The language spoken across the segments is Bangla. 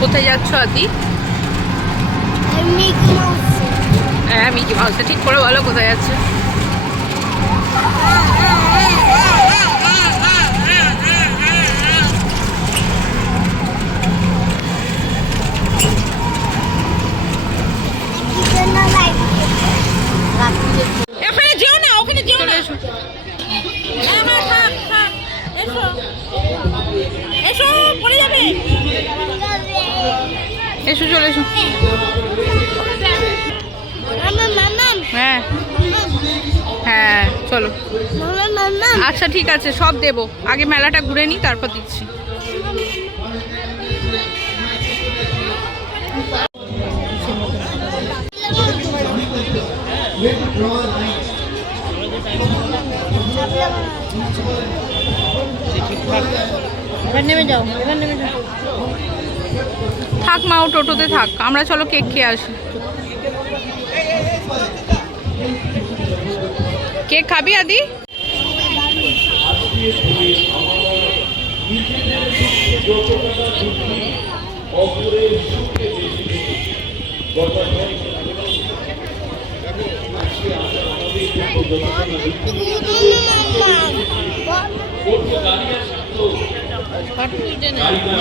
কোথায় যাচ্ছ আদি? হ্যাঁ, মিকি মাউসে। ঠিক করে বলো কোথায় যাচ্ছ? এখানে যেও না, ওখানে যেও না। এসো এসো, পড়ে যাবে। এসো, চলে এসো। হ্যাঁ হ্যাঁ, চলো। আচ্ছা ঠিক আছে, সব দেবো। আগে মেলাটা ঘুরে নিই, তারপর দিচ্ছি। এবার নেমে যাও, এবার নেমে যাও। থাক মা, ও টোটোতে থাক। আমরা চলো কেক খেয়ে আসি। কেক খাবি আদি?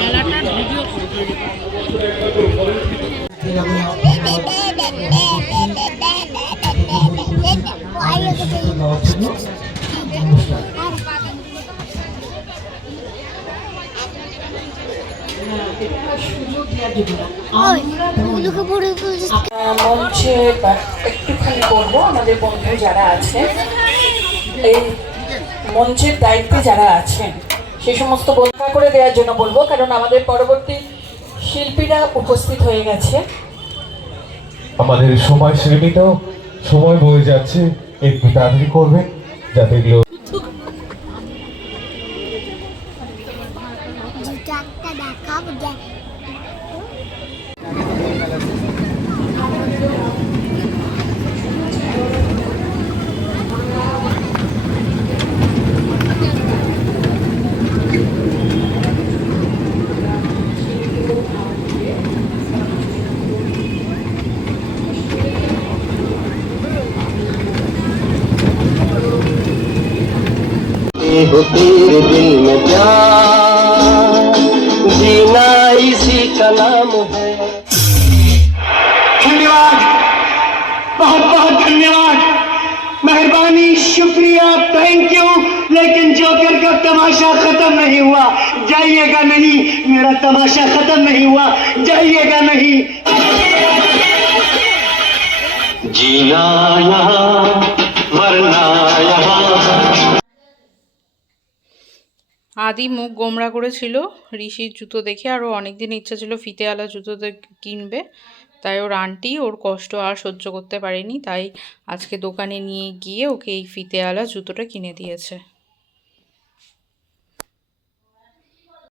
মেলাটার ভিডিও মঞ্চে একটুখানি বলবো, আমাদের বন্ধু যারা আছেন, এই মঞ্চের দায়িত্বে যারা আছেন, সেই সমস্ত বন্ধা করে দেওয়ার জন্য বলবো, কারণ আমাদের পরবর্তী শিল্পীরা উপস্থিত হয়ে গেছে। আমাদের সময় সীমিত, সময় বয়ে যাচ্ছে, একটু তাড়াতাড়ি করবেন যাতে এগুলো हो तेरे दिल में प्यार, जीना इसी का नाम है। धन्यवाद, बहुत बहुत धन्यवाद, मेहरबानी, शुक्रिया, थैंक यू। लेकिन जोकर का तमाशा खत्म नहीं हुआ, जाइएगा नहीं, मेरा तमाशा खत्म नहीं हुआ, जाइएगा नहीं। जीना यहाँ मरना यहाँ। আদি মুখ গোমড়া করেছিল ঋষির জুতো দেখে, আরও অনেকদিন ইচ্ছা ছিল ফিতেওয়ালা জুতো কিনবে, তাই ওর আন্টি ওর কষ্ট আর সহ্য করতে পারেনি, তাই আজকে দোকানে নিয়ে গিয়ে ওকে এই ফিতেওয়ালা জুতোটা কিনে দিয়েছে।